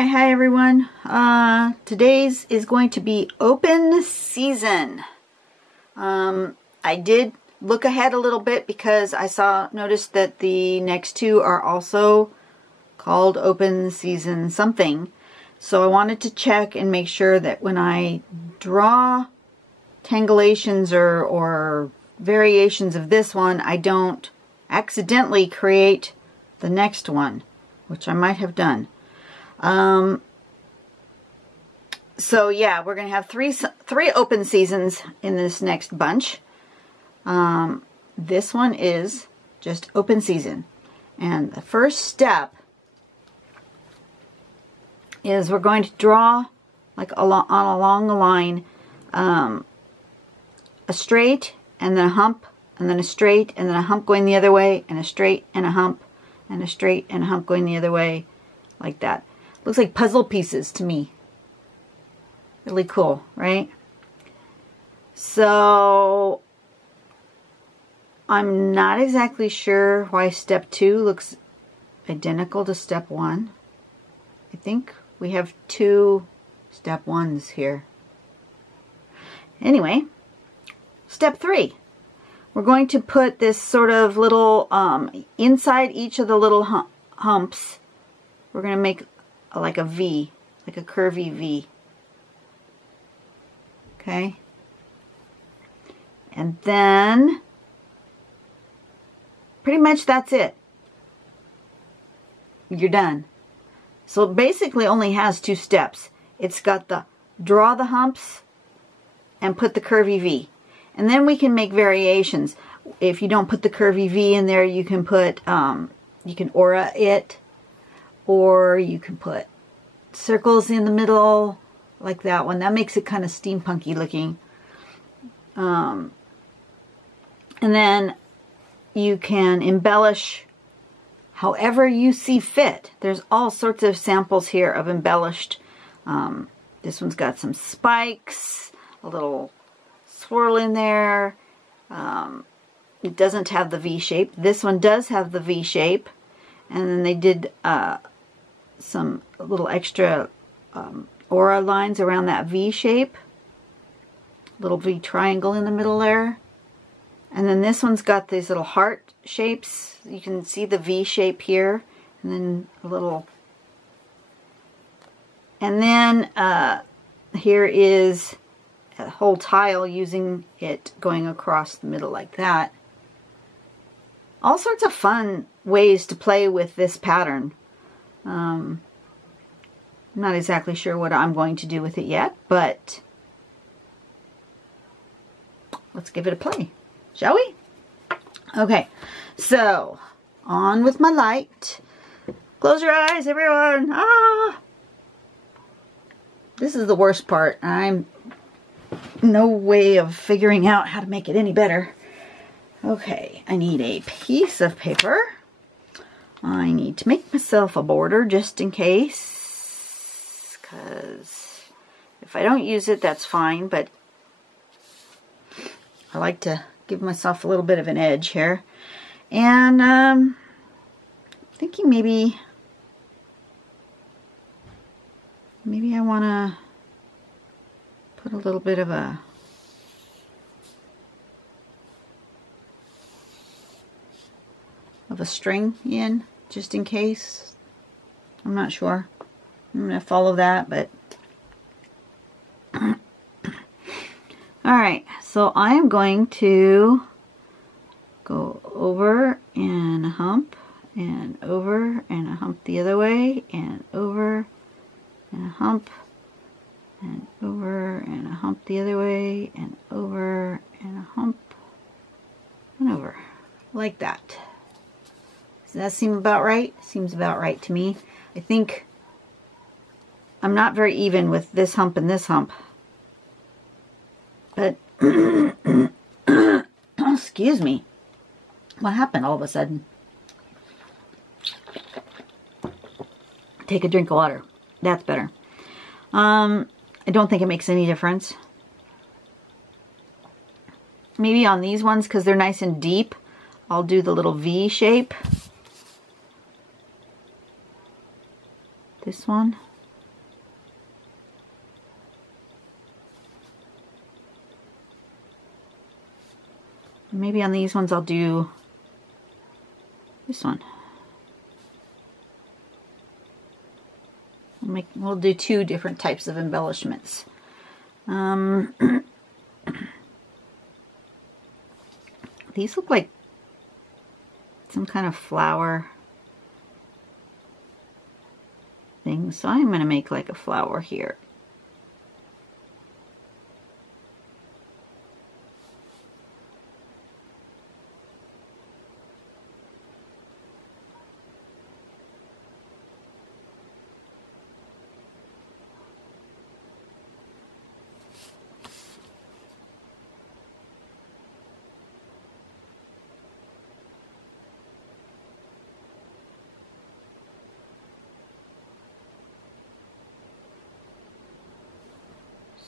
Alright, hi everyone. Today's is going to be open season. I did look ahead a little bit because I noticed that the next two are also called open season something. So I wanted to check and make sure that when I draw tangulations or variations of this one, I don't accidentally create the next one, which I might have done. So yeah, we're going to have three open seasons in this next bunch. This one is just open season. And the first step is we're going to draw like along the line a straight and then a hump and then a straight and then a hump going the other way and a straight and a hump and a straight and a hump going the other way, like that. Looks like puzzle pieces to me. Really cool, right? So I'm not exactly sure why step 2 looks identical to step 1. I think we have 2 step 1s here. Anyway, step 3. We're going to put this sort of little, inside each of the little humps, we're going to make like a V, like a curvy V. Okay. And then pretty much that's it. You're done. So it basically only has 2 steps. It's got the draw the humps and put the curvy V. And then we can make variations. If you don't put the curvy V in there, you can put, you can aura it, or you can put circles in the middle, like that one. That makes it kind of steampunky looking. And then you can embellish however you see fit. There's all sorts of samples here of embellished. This one's got some spikes, a little swirl in there. It doesn't have the V shape. This one does have the V shape. And then they did some little extra aura lines around that V shape. Little V triangle in the middle there. And then this one's got these little heart shapes. You can see the V shape here. And then a little... And then here is a whole tile using it going across the middle like that. All sorts of fun ways to play with this pattern. I'm not exactly sure what I'm going to do with it yet, but let's give it a play, shall we? Okay, so on with my light. Close your eyes, everyone. Ah! This is the worst part. I'm no way of figuring out how to make it any better. Okay, I need a piece of paper. I need to make myself a border just in case, because if I don't use it, that's fine, but I like to give myself a little bit of an edge here. And thinking maybe I want to put a little bit of a string in, just in case. I'm not sure. I'm going to follow that, but... Alright, so I am going to go over and a hump, and over and a hump the other way, and over and a hump, and over and a hump the other way, and over and a hump, and over. Like that. Does that seem about right? Seems about right to me. I think I'm not very even with this hump and this hump. But, excuse me. What happened all of a sudden? Take a drink of water. That's better. I don't think it makes any difference. Maybe on these ones, because they're nice and deep, I'll do the little V shape. This one. Maybe on these ones I'll do this one. We'll do two different types of embellishments. These look like some kind of flower thing, so I'm going to make like a flower here.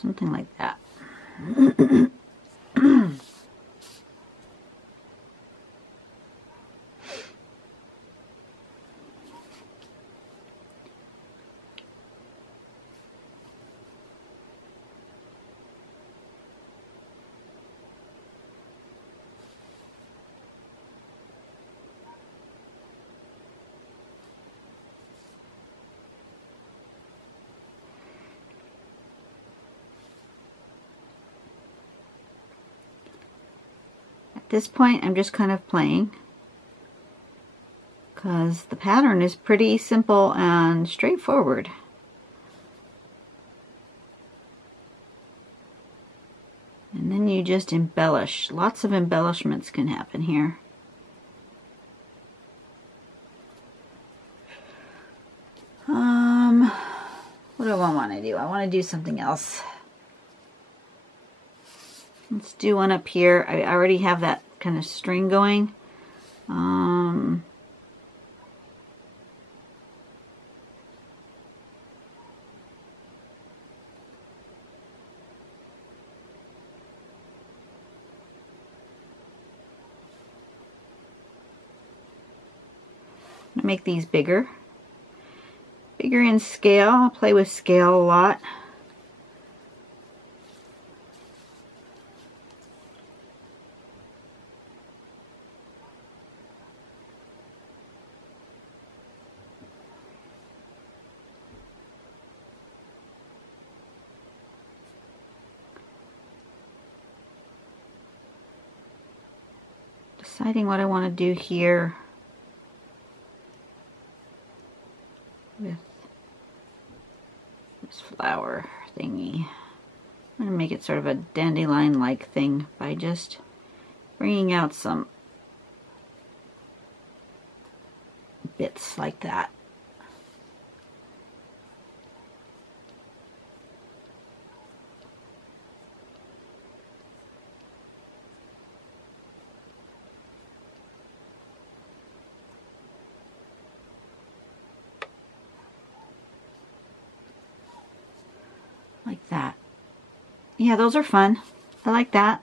Something like that. At this point, I'm just kind of playing because the pattern is pretty simple and straightforward. And then you just embellish. Lots of embellishments can happen here. What do I want to do? I want to do something else. Let's do one up here. I already have that kind of string going. Make these bigger in scale. I'll play with scale a lot. Deciding what I want to do here with this flower thingy. I'm going to make it sort of a dandelion-like thing by just bringing out some bits like that. Like that. Yeah, those are fun. I like that.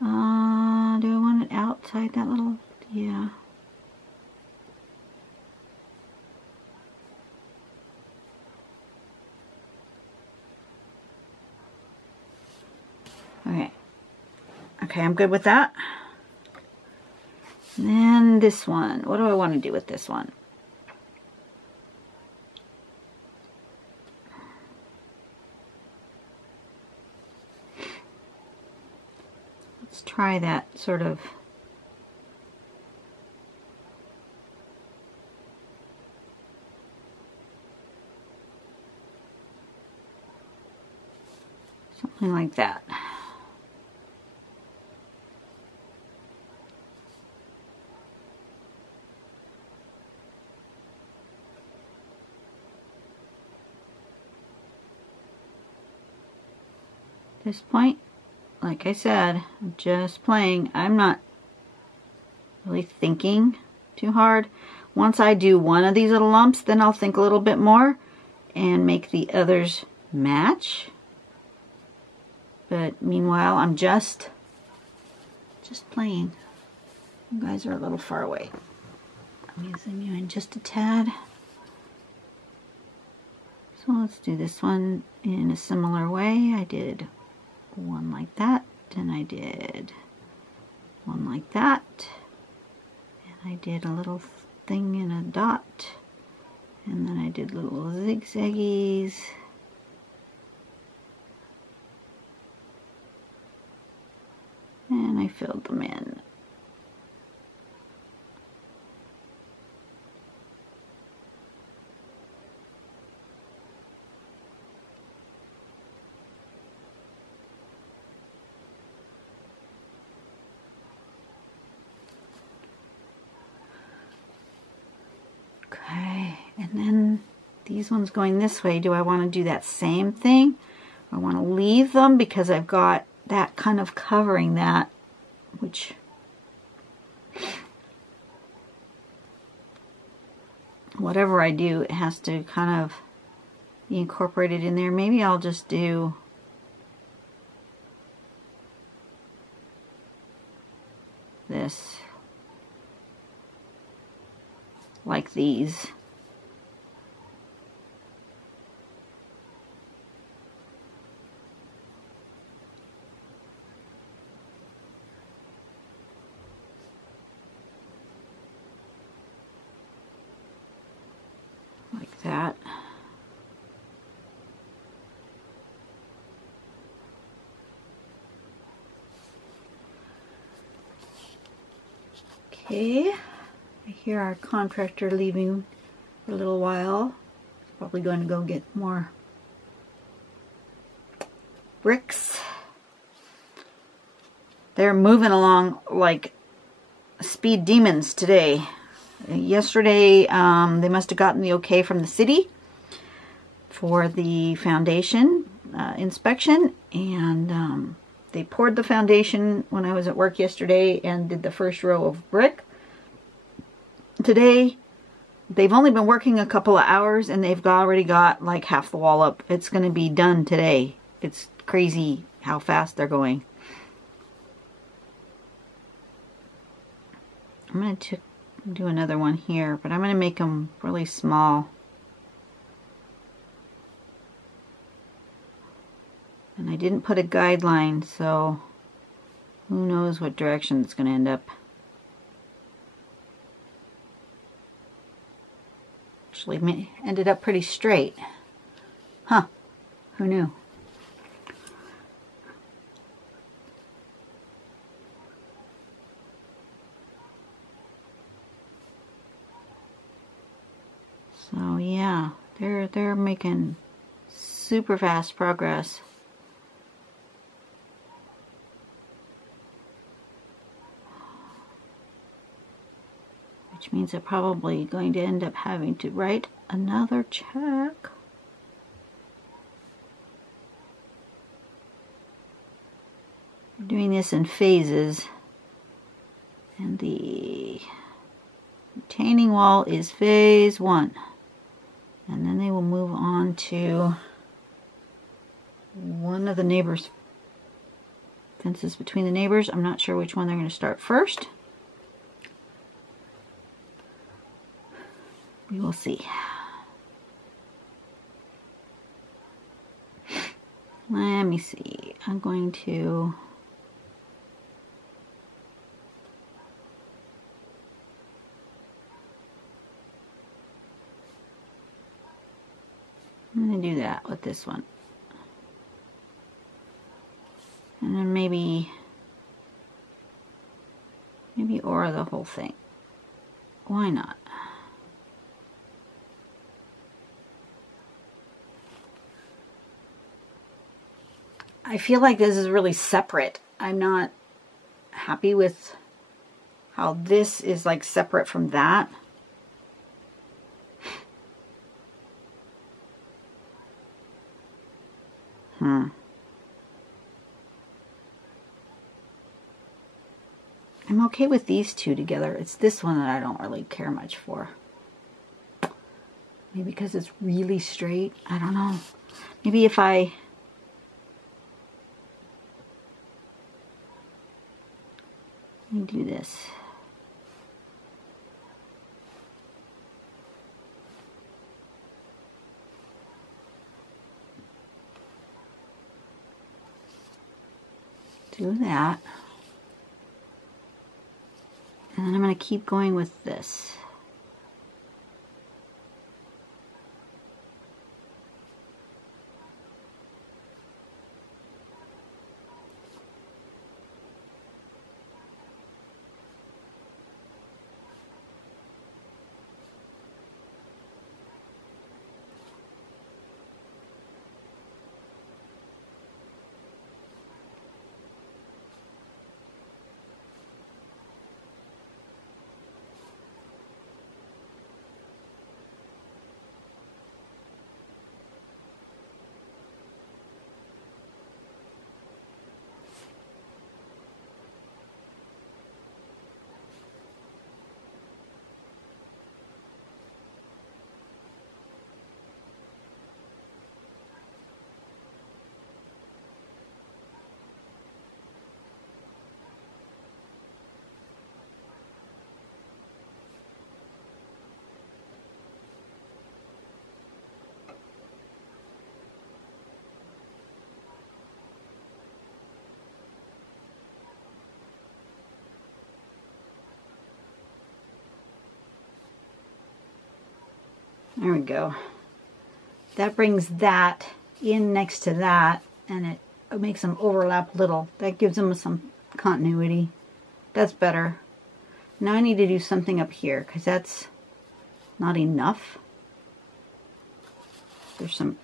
Do I want it outside that little? Yeah. Okay. Okay, I'm good with that. And then this one. What do I want to do with this one? Let's try that sort of something like that. At this point, like I said, I'm just playing. I'm not really thinking too hard. Once I do one of these little lumps, then I'll think a little bit more and make the others match. But meanwhile, I'm just playing. You guys are a little far away. I'm going to zoom you in just a tad. So let's do this one in a similar way. I did one like that, then I did one like that. And I did a little thing in a dot. And then I did little zigzaggies. And I filled them in. Okay, and then these ones going this way. Do I want to do that same thing? I want to leave them because I've got that kind of covering that, which whatever I do, it has to kind of be incorporated in there. Maybe I'll just do this like these. Like that. Okay, I hear our contractor leaving for a little while. He's probably going to go get more bricks. They're moving along like speed demons today. Yesterday, they must have gotten the okay from the city for the foundation inspection, and they poured the foundation when I was at work yesterday and did the first row of brick. Today, they've only been working a couple of hours and they've already got like half the wall up. It's going to be done today. It's crazy how fast they're going. I'm going to do another one here, but I'm going to make them really small. And I didn't put a guideline, so who knows what direction it's going to end up. Actually, ended up pretty straight. Huh, who knew? So yeah, they're making super fast progress. Which means I'm probably going to end up having to write another check. I'm doing this in phases. And the retaining wall is phase 1. And then they will move on to one of the neighbors' fences between the neighbors. I'm not sure which one they're going to start first. We will see. Let me see. I'm going to do that with this one. And then maybe aura the whole thing. Why not? I feel like this is really separate. I'm not happy with how this is like separate from that. I'm okay with these two together. It's this one that I don't really care much for. Maybe because it's really straight. I don't know. Maybe if I... Let me do this. Do that. then I'm going to keep going with this. There we go. That brings that in next to that, and it makes them overlap a little. That gives them some continuity. That's better. Now I need to do something up here, because that's not enough. There's some...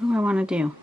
What do I want to do?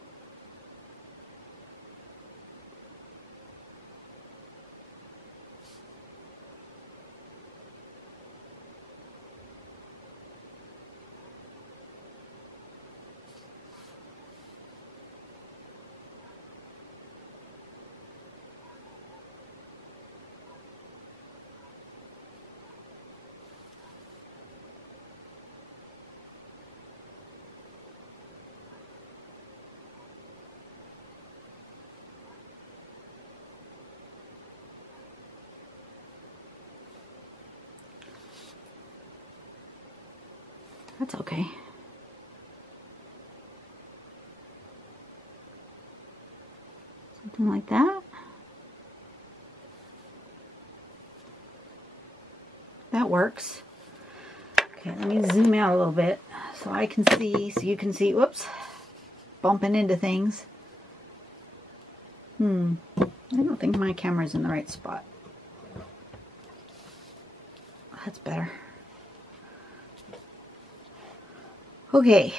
That's okay. Something like that. That works. Okay, let me zoom out a little bit so I can see, so you can see, whoops, bumping into things. I don't think my camera's in the right spot. That's better. Okay.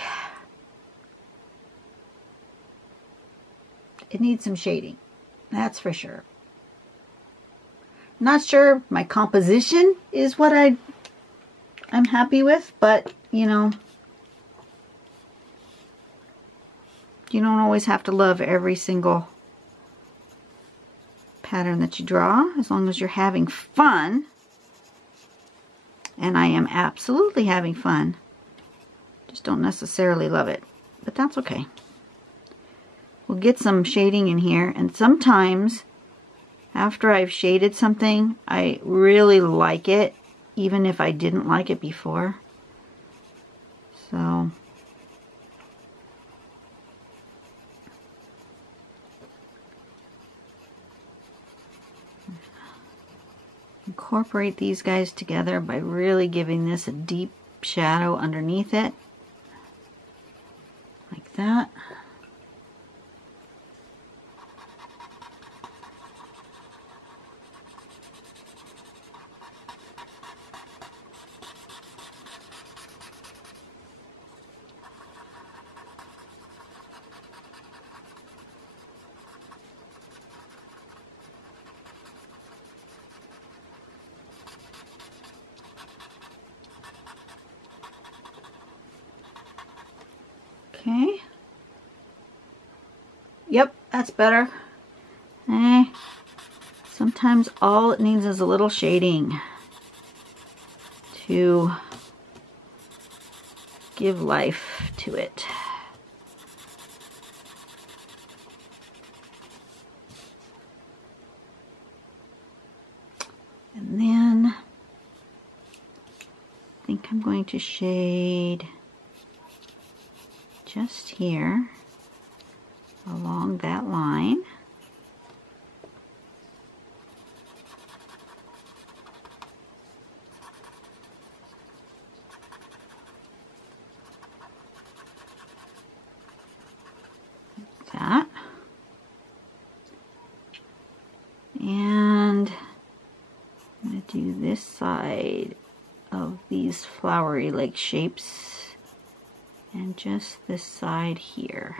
It needs some shading. That's for sure. Not sure my composition is what I'm happy with, but you know, you don't always have to love every single pattern that you draw, as long as you're having fun. And I am absolutely having fun. Just don't necessarily love it, but that's okay. We'll get some shading in here, and sometimes after I've shaded something, I really like it, even if I didn't like it before. So incorporate these guys together by really giving this a deep shadow underneath it. Like that. Okay. Yep, that's better. Sometimes all it needs is a little shading to give life to it. And then I'm going to shade just here along that line. That. And I'm going to do this side of these flowery like shapes and just this side here.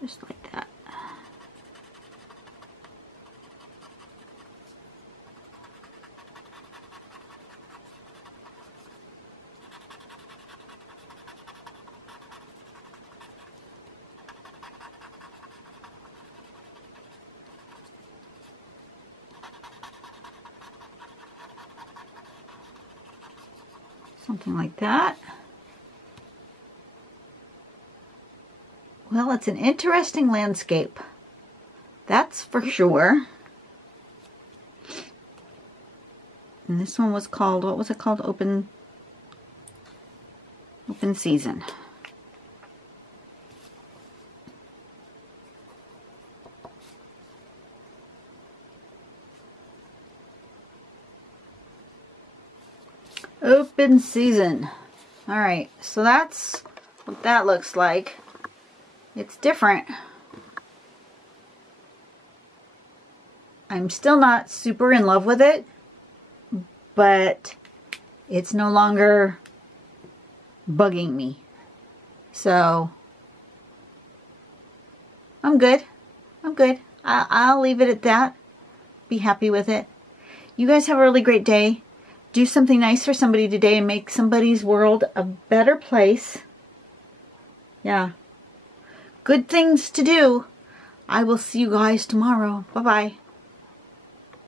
Just like that. Something like that. Well, it's an interesting landscape. That's for sure. And this one was called, what was it called? Open Season. Open Season. Alright, so that's what that looks like. It's different. I'm still not super in love with it, but it's no longer bugging me. So, I'm good. I'm good. I'll leave it at that. Be happy with it. You guys have a really great day. Do something nice for somebody today and make somebody's world a better place. Yeah. Good things to do. I will see you guys tomorrow. Bye-bye.